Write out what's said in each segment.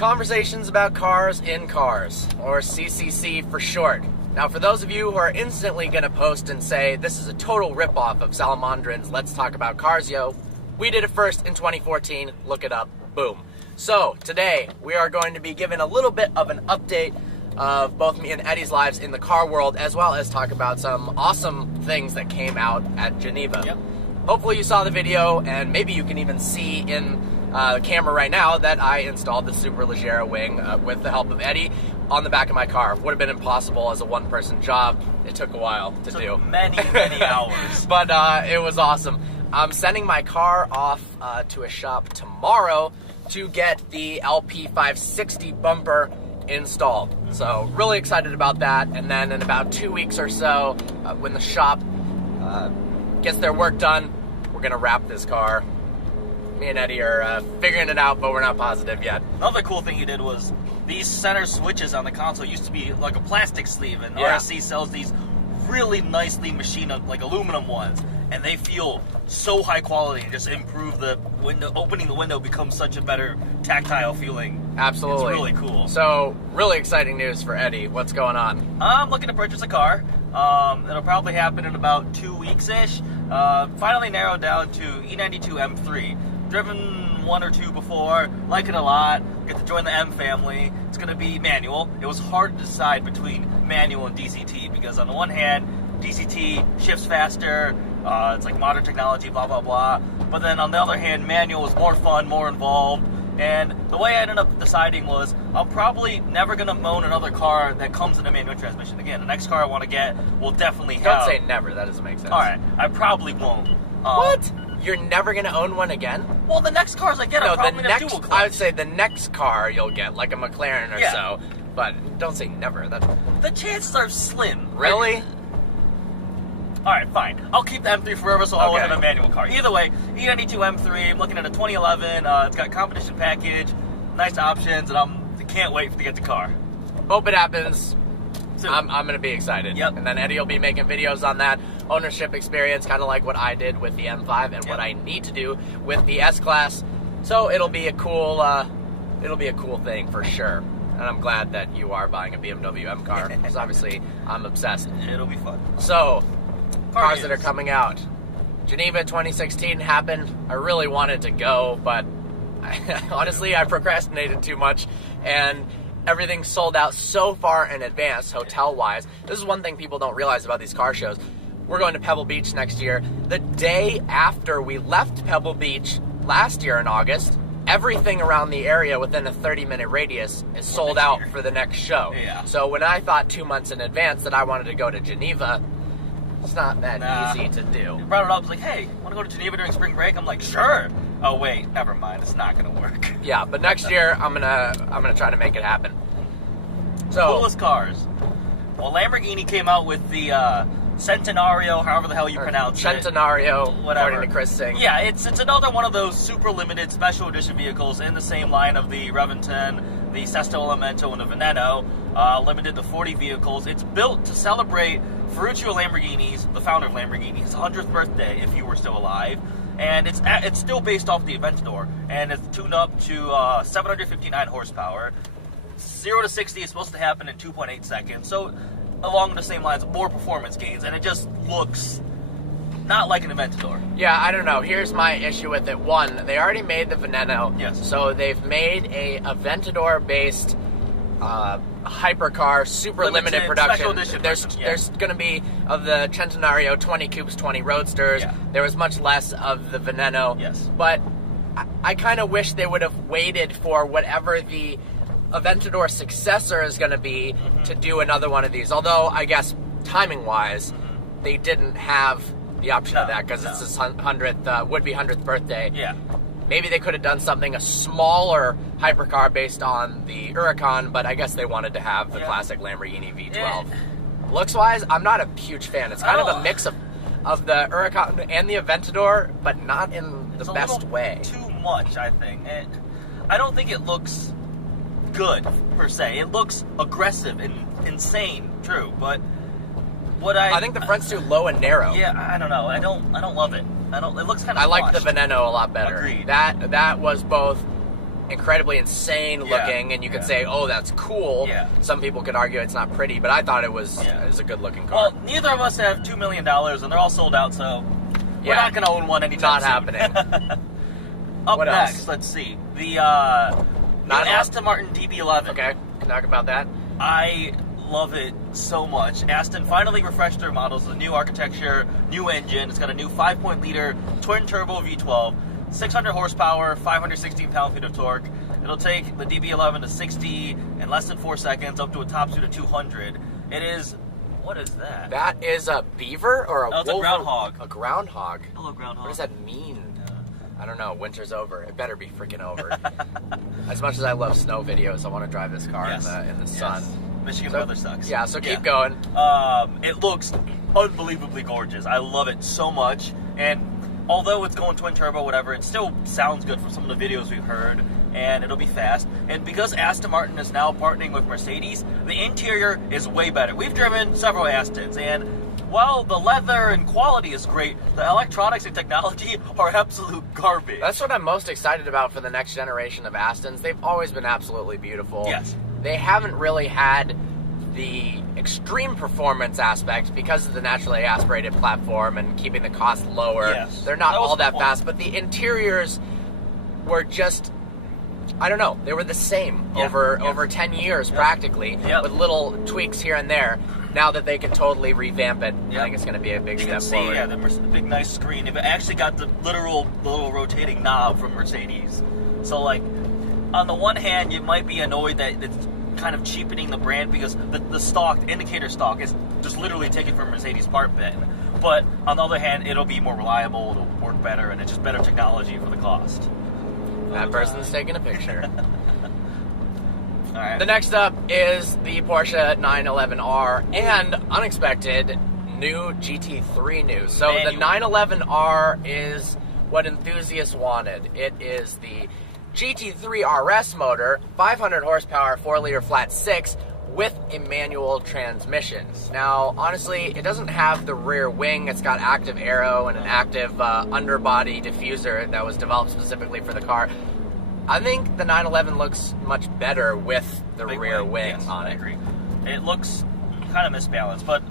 Conversations about cars in cars, or CCC for short. Now, for those of you who are instantly going to post and say, this is a total ripoff of Salamandrin's Let's Talk About Cars, yo, we did it first in 2014. Look it up. Boom. So, today, we are going to be giving a little bit of an update of both me and Eddie's lives in the car world, as well as talk about some awesome things that came out at Geneva. Yep. Hopefully you saw the video, and maybe you can even see in the camera right now that I installed the Superleggera wing with the help of Eddie on the back of my car. Would have been impossible as a one-person job. It took a while to do. Many hours. But it was awesome. I'm sending my car off to a shop tomorrow to get the LP560 bumper installed. So really excited about that. And then in about 2 weeks or so, when the shop gets their work done, we're gonna wrap this car. Me and Eddie are figuring it out, but we're not positive yet. Another cool thing you did was these center switches on the console used to be like a plastic sleeve, and Yeah. RSC sells these really nicely machined, like aluminum ones, and they feel so high quality and just improve the window. Opening the window becomes such a better tactile feeling. Absolutely. It's really cool. So, really exciting news for Eddie. What's going on? I'm looking to purchase a car. It'll probably happen in about 2 weeks-ish. Finally narrowed down to E92 M3. Driven one or two before, like it a lot, get to join the M family. It's going to be manual. It was hard to decide between manual and DCT because on the one hand, DCT shifts faster, it's like modern technology, blah, blah, blah. But then on the other hand, manual was more fun, more involved. And the way I ended up deciding was I'm probably never going to own another car that comes in a manual transmission. Again, the next car I want to get will definitely have... Don't say never, that doesn't make sense. Alright, I probably won't. What? You're never going to own one again? Well, the next cars I get, I'm probably going to dual clutch. I would say the next car you'll get, like a McLaren or Yeah. so, but don't say never. The chances are slim. Really? Alright, fine. I'll keep the M3 forever, so I'll Okay. have a manual car. Either way, E92 M3, I'm looking at a 2011, it's got competition package, nice options, and I can't wait to get the car. Hope it happens. Soon. I'm going to be excited. Yep. And then Eddie will be making videos on that ownership experience, kind of like what I did with the M5 and Yep. what I need to do with the S-Class. So it'll be a cool thing for sure. And I'm glad that you are buying a BMW M car, because obviously I'm obsessed. It'll be fun. So, cars news. that are coming out. Geneva 2016 happened. I really wanted to go, but honestly, I procrastinated too much, and everything sold out so far in advance, hotel-wise. This is one thing people don't realize about these car shows. We're going to Pebble Beach next year. The day after we left Pebble Beach last year in August, everything around the area within a 30-minute radius is sold out for the next show. Yeah. So when I thought 2 months in advance that I wanted to go to Geneva, it's not that easy to do. You brought it up, it's like, hey, want to go to Geneva during spring break? I'm like, sure. Oh wait, never mind, it's not gonna work. Yeah, but next year I'm gonna try to make it happen. So Coolest cars. Well, Lamborghini came out with the Centenario, however the hell you pronounce it. Centenario, Whatever. according to Chris Singh. Yeah, it's another one of those super limited special edition vehicles in the same line of the Reventon, the Sesto Elemento, and the Veneno. Limited to 40 vehicles. It's built to celebrate Ferruccio Lamborghini's, the founder of Lamborghini, his 100th birthday, if he were still alive. And it's still based off the Aventador, and it's tuned up to 759 horsepower. 0 to 60 is supposed to happen in 2.8 seconds, so along the same lines, more performance gains, and it just looks not like an Aventador. Yeah, I don't know. Here's my issue with it. One, they already made the Veneno. Yes. So they've made a Aventador-based hypercar, super limited production. Special edition There's version, yeah. there's going to be of the Centenario 20 coupes, 20 roadsters. Yeah. There was much less of the Veneno. Yes. But I kind of wish they would have waited for whatever the Aventador successor is going to be to do another one of these. Although I guess timing-wise, they didn't have the option of that because it's his 100th would-be 100th birthday. Yeah. Maybe they could have done something, a smaller hypercar based on the Huracan, but I guess they wanted to have the classic Lamborghini V12. Yeah. Looks-wise, I'm not a huge fan. It's kind of a mix of the Huracan and the Aventador, but not in the best way. Too much, I think. And I don't think it looks good, per se. It looks aggressive and insane, true, but I think the front's too low and narrow. Yeah, I don't know. I don't love it. It looks kind of I like the Veneno a lot better. Agreed. That was both incredibly insane Yeah. looking, and you could Yeah. say, oh, that's cool. Yeah. Some people could argue it's not pretty, but I thought it was a good looking car. Well, neither of us have $2 million, and they're all sold out, so we're not going to own one anytime Not soon. happening. Up What next, else? let's see. The new Aston Martin DB11. Okay, can talk about that. I love it so much. Aston finally refreshed their models with a new architecture, new engine. It's got a new 5.0-liter twin-turbo V12, 600 horsepower, 516 pound-feet of torque. It'll take the DB11 to 60 in less than 4 seconds, up to a top speed of 200. It is... What is that? That is a beaver or a Oh, it's a wolver- groundhog. A groundhog. Hello, groundhog. What does that mean? I don't know. Winter's over. It better be freaking over. As much as I love snow videos, I want to drive this car in the sun. Michigan weather sucks. Yeah, so keep going. It looks unbelievably gorgeous. I love it so much. And although it's going twin turbo, whatever, it still sounds good from some of the videos we've heard. And it'll be fast. And because Aston Martin is now partnering with Mercedes, the interior is way better. We've driven several Astons, and while the leather and quality is great, the electronics and technology are absolute garbage. That's what I'm most excited about for the next generation of Astons. They've always been absolutely beautiful. Yes. They haven't really had the extreme performance aspect because of the naturally aspirated platform and keeping the cost lower. Yes. They're not That was all the that point. fast, but the interiors were just... I don't know. They were the same over 10 years practically, with little tweaks here and there. Now that they can totally revamp it, I think it's going to be a big step forward. Yeah, the big nice screen. They've actually got the literal little rotating knob from Mercedes. So like, on the one hand, you might be annoyed that it's kind of cheapening the brand because the stock, the indicator stock, is just literally taken from Mercedes part bin. But on the other hand, it'll be more reliable, it'll work better, and it's just better technology for the cost. That person's taking a picture. All right. The next up is the Porsche 911R and unexpected new GT3 news. So the 911R is what enthusiasts wanted. It is the GT3 RS motor, 500 horsepower, 4-liter flat 6 with a manual transmission. Now, honestly, it doesn't have the rear wing. It's got active aero and an active underbody diffuser that was developed specifically for the car. I think the 911 looks much better with the rear wing on it. I agree. It looks kind of misbalanced, but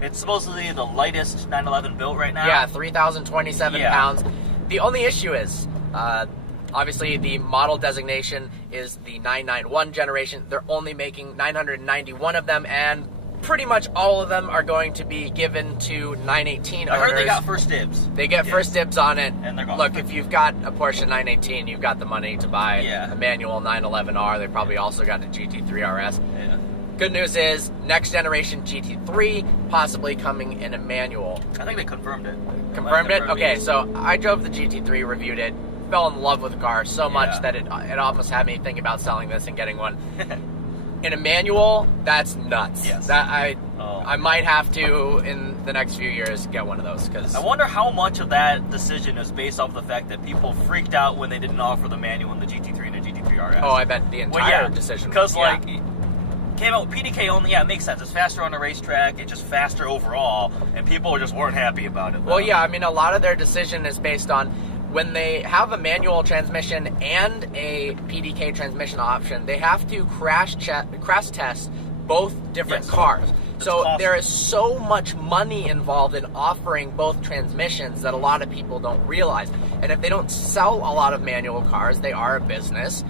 it's supposedly the lightest 911 built right now. Yeah, 3,027 pounds. The only issue is, obviously, the model designation is the 991 generation. They're only making 991 of them, and pretty much all of them are going to be given to 918 owners. I heard they got first dibs. They get first dibs on it. And they're gone. Look, if you've got a Porsche 918, you've got the money to buy a manual 911R. They probably also got a GT3 RS. Yeah. Good news is, next generation GT3 possibly coming in a manual. I think they confirmed it. Confirmed it? Okay, so I drove the GT3, reviewed it, fell in love with the car so much that it almost had me thinking about selling this and getting one. In a manual, that's nuts. Yes. That I might have to, in the next few years, get one of those. Cause I wonder how much of that decision is based off the fact that people freaked out when they didn't offer the manual in the GT3 and the GT3 RS. Oh, I bet the entire decision. Because, like, came out with PDK only, it makes sense. It's faster on the racetrack, it's just faster overall, and people just weren't happy about it. Well, yeah, I mean, a lot of their decision is based on when they have a manual transmission and a PDK transmission option, they have to crash test both different cars. So there is so much money involved in offering both transmissions that a lot of people don't realize. And if they don't sell a lot of manual cars, they are a business,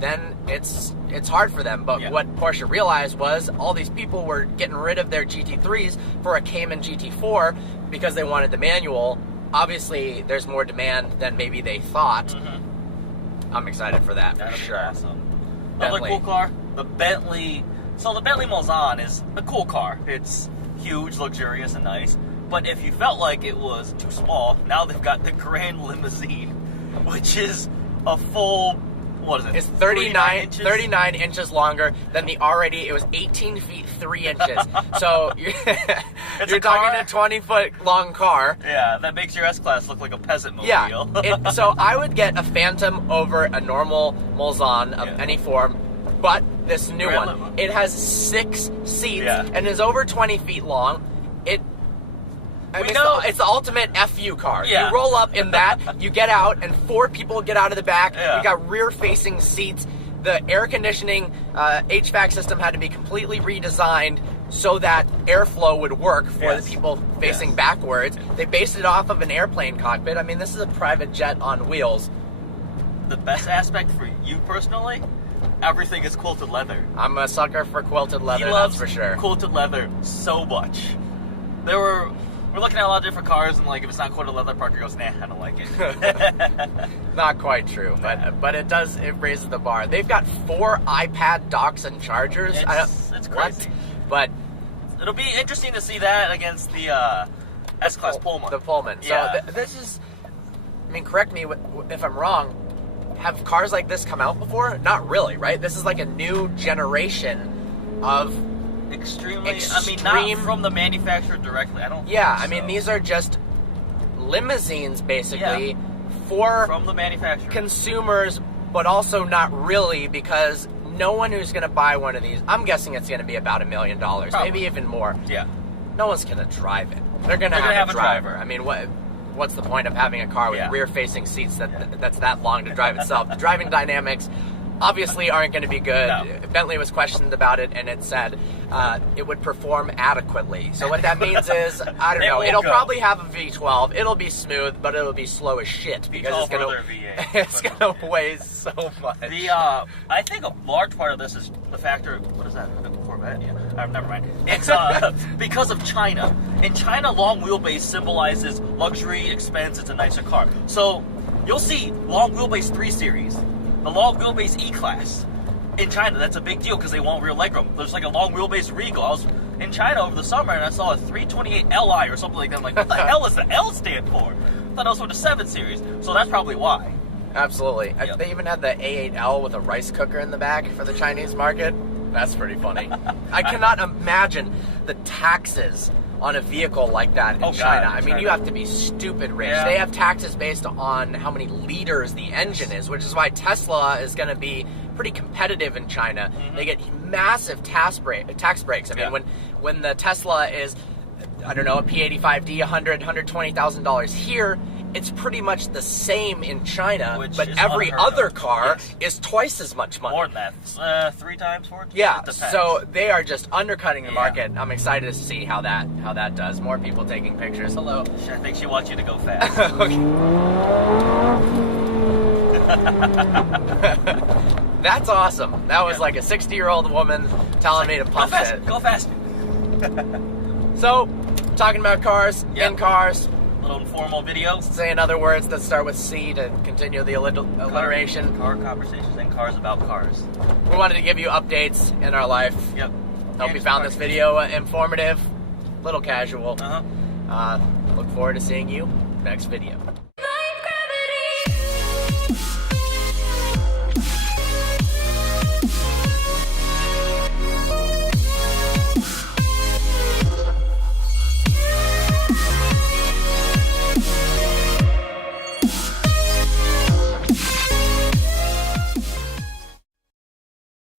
then it's hard for them. But what Porsche realized was all these people were getting rid of their GT3s for a Cayman GT4 because they wanted the manual. Obviously, there's more demand than maybe they thought. I'm excited for that, for sure. Awesome. Another cool car, the Bentley. So the Bentley Mulsanne is a cool car. It's huge, luxurious, and nice. But if you felt like it was too small, now they've got the Grand Limousine, which is a full, what is it? It's 39 inches longer than the already, it was 18 feet 3 inches. So you're talking a 20-foot long car. Yeah, that makes your S-Class look like a peasant mobile. Yeah, so I would get a Phantom over a normal Mulsanne of any form, but this new one, it has 6 seats and is over 20 feet long. I mean, know it's the ultimate FU car. Yeah. You roll up in that, you get out, and 4 people get out of the back. Yeah. You got rear-facing seats. The air conditioning HVAC system had to be completely redesigned so that airflow would work for the people facing backwards. They based it off of an airplane cockpit. I mean, this is a private jet on wheels. The best aspect for you personally, everything is quilted leather. I'm a sucker for quilted leather, He loves that's for sure. quilted leather so much. We're looking at a lot of different cars, and like if it's not quilted leather, Parker goes, nah, I don't like it. Not quite true, but it raises the bar. They've got 4 iPad docks and chargers. It's crazy. But it'll be interesting to see that against the S-Class Pullman. The Pullman. Yeah. So this is, I mean, correct me if I'm wrong, have cars like this come out before? Not really, right? This is like a new generation of Extremely, I mean, not from the manufacturer directly. I don't. Yeah, think I mean, so. these are just limousines basically for from the manufacturer. consumers, but also not really, because no one who's going to buy one of these, I'm guessing it's going to be about $1 million, maybe even more. Yeah. No one's going to drive it. They're going to have a driver. I mean, what's the point of having a car with rear-facing seats that's that long to drive itself? The driving dynamics obviously aren't going to be good. No. Bentley was questioned about it, and it said it would perform adequately. So what that means is, I don't know, it'll probably have a V12. It'll be smooth, but it'll be slow as shit because it's going to weigh so much. I think a large part of this is the factor. What is that? A Corvette? Yeah. Never mind. It's because of China. In China, long wheelbase symbolizes luxury, expense. It's a nicer car. So you'll see long wheelbase 3 Series. The long wheelbase E-Class in China, that's a big deal because they want rear legroom. There's like a long wheelbase Regal. I was in China over the summer and I saw a 328 Li or something like that. I'm like, what the hell does the L stand for? I thought it was for the 7 Series. So that's probably why. Absolutely. Yep. They even had the A8L with a rice cooker in the back for the Chinese market. That's pretty funny. I cannot imagine the taxes on a vehicle like that in China. I mean, you have to be stupid rich. Yeah. They have taxes based on how many liters the engine is, which is why Tesla is going to be pretty competitive in China. Mm-hmm. They get massive tax breaks. I mean, when the Tesla is, I don't know, a P85D, $120,000 here, it's pretty much the same in China, but every other car is twice as much money. More than that, 3 times, 4 times? Yeah, so they are just undercutting the market. I'm excited to see how that does. More people taking pictures. Hello. I think she wants you to go fast. That's awesome. That was like a 60-year-old woman telling me to pump it. Go fast. So, talking about cars, in cars. Little informal video. Saying other words that start with C to continue the alliteration. Car conversations and cars about cars. We wanted to give you updates in our life. Yep. Hope you found this video informative, little casual. Uh-huh. Look forward to seeing you next video.